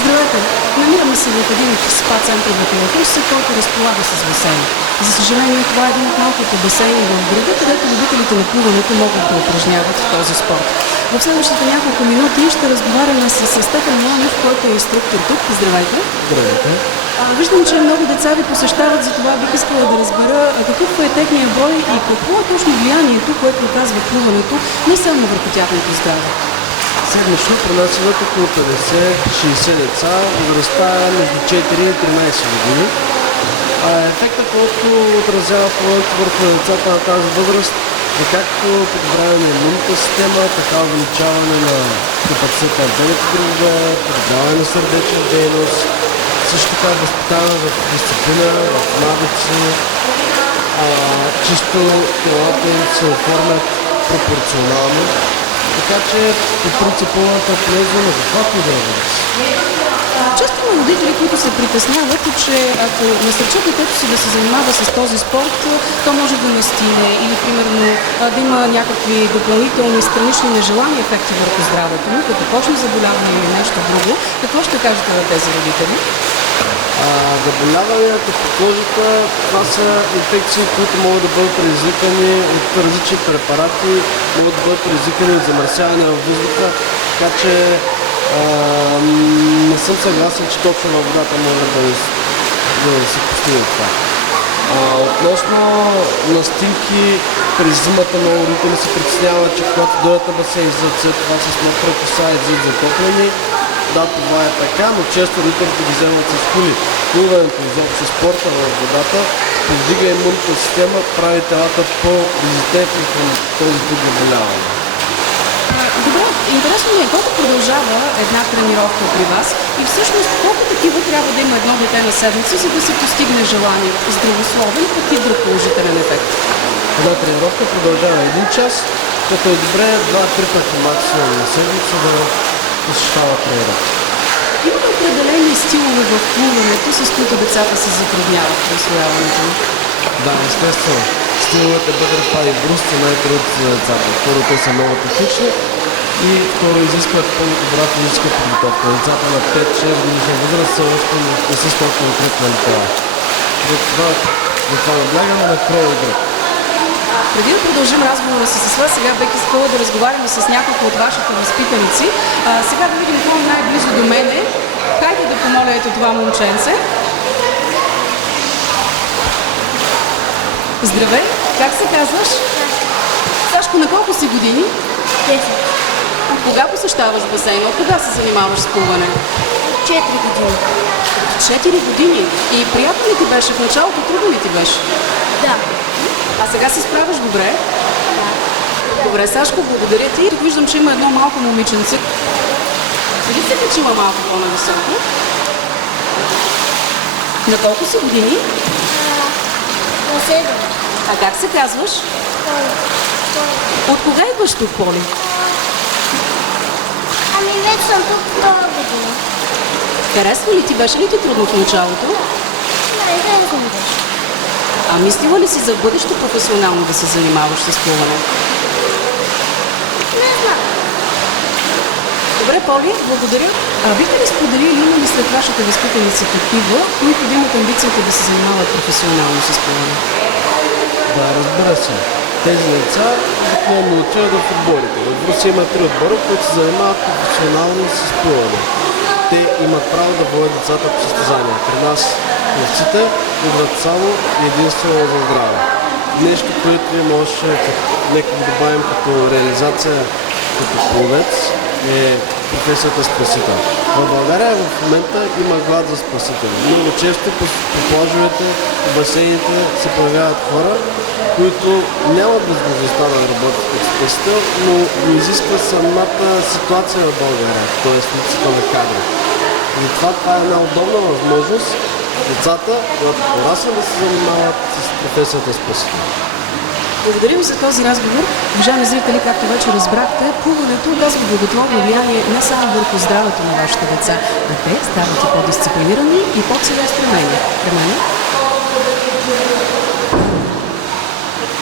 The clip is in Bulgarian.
Здравейте! Намираме се в един от спа центровете в Русе, който разполага с басейн. За съжаление, това е един от малкото басейни в града, където любителите на плуването могат да упражняват този спорт. В следващите няколко минути ще разговаряме с Стефан Миланов, който е инструктор тук. Здравейте! Здравейте! Виждам, че много деца ви посещават, затова бих искала да разбера какъв е техния брой и какво е точно влиянието, което оказва плуването не само върху тяхното здраве. Седмично при нас идват около 50-60 деца, възрастта е между 4 и 13 години. Ефектът, който отразява плуването върху децата на тази възраст е както подобряване на имунната система, така увеличаване на капацитета на белите дробове, подобряване на сърдечна дейност, също така възпитаване в дисциплина, в навици, чисто телата им се оформят пропорционално. Така че по принцип плуването е полезно на каквато и да е възраст. Често има родители, които се притесняват, че ако насърчат детето си да се занимава с този спорт, то може да настине или примерно да има някакви допълнителни странични нежелани ефекти върху здравето му, като почне заболяване или нещо друго. Какво ще кажете на тези родители? Заболяванията по кожата, това са инфекции, които могат да бъдат предизвикани от различни препарати, могат да бъдат предизвикани от замърсяване във въздуха, така че не съм съгласен, че точно във водата може да се постигне това. Относно настилки, през зимата много родители се притесняват, че когато дойдат на басейн излизат това с мокра коса и излизат затоплени. Да, това е така, но често родителите ги вземат с хули. Плуването, изобщо спорта в водата, повдига имунната система, прави телата по-резистентни към този тип заболяване. Добре, интересно ми е колко продължава една тренировка при вас и всъщност колко такива трябва да има едно дете на седмица, за да се постигне желание здравословен, пък и друг положителен ефект. Една тренировка продължава 1 час, като е добре 2-3 пъти максимум на седмица да посещава тренировка. Има ли определени стилове в плуването, с които децата се затрудняват при усвояването? Да, естествено. Стиловете бъдърфлай и брус са най-трудните за децата. Първо, те са много технични и второ, изискват по-добра физическа подготовка. Децата на 5-6 годишна възраст са още не са толкова укрепнали това. Затова наблягаме на крол и гръб. Преди да продължим разговора си с вас, сега бих искала да разговаряме с няколко от вашите възпитаници. Сега да видим кой е най-близо до мене. Хайде да помоля ето това момченце. Здравей, как се казваш? Сашко, на колко си години? 10. Кога посещаваш басейна? От кога се занимаваш с плуване? 4 години. 4 години. И приятно ли ти беше в началото? Трудно ли ти беше? Да. А сега се справяш добре? Добре, Сашко, благодаря ти. Тук виждам, че има едно малко момиченце. Видите ли, че има малко по-нависоко? На колко си години? На 7. А как се казваш? От кога идваш тук, Поли? Ами вече съм тук 2 година. Харесва ли ти? Беше ли ти трудно в началото? Не, интересно ми беше. А мислила ли си за бъдеще професионално да се занимаваш с плуване? Не знам. Добре, Поли, благодаря. Бихте ли споделили, има ли сред вашите възпитаници такива, които да имат амбицията да се занимават професионално с плуване? Да, разбира се. Тези деца обикновено отиват в отборите. В Русия има 3 отбора, които се занимават професионално с плуване. Те имат право да водят децата по състезания. При нас ловците идват само и единствено за здраве. Нещо, което може нека да добавим като реализация като пловец е професията спасител. В България в момента има глад за спасители. Много често по плажовете, по басейните се появяват хора, които нямат възможността да работят като спасител, но изисква самата ситуация в България, т.е. липсата на кадри. Затова това е една удобна възможност децата, когато пораснат, да се занимават с професията спасител. Благодаря ви за този разговор. Уважаеми зрители, както вече разбрахте, плуването оказва благотворно влияние не само върху здравето на вашите деца, а те стават и по-дисциплинирани и по-целеустремени. Премена?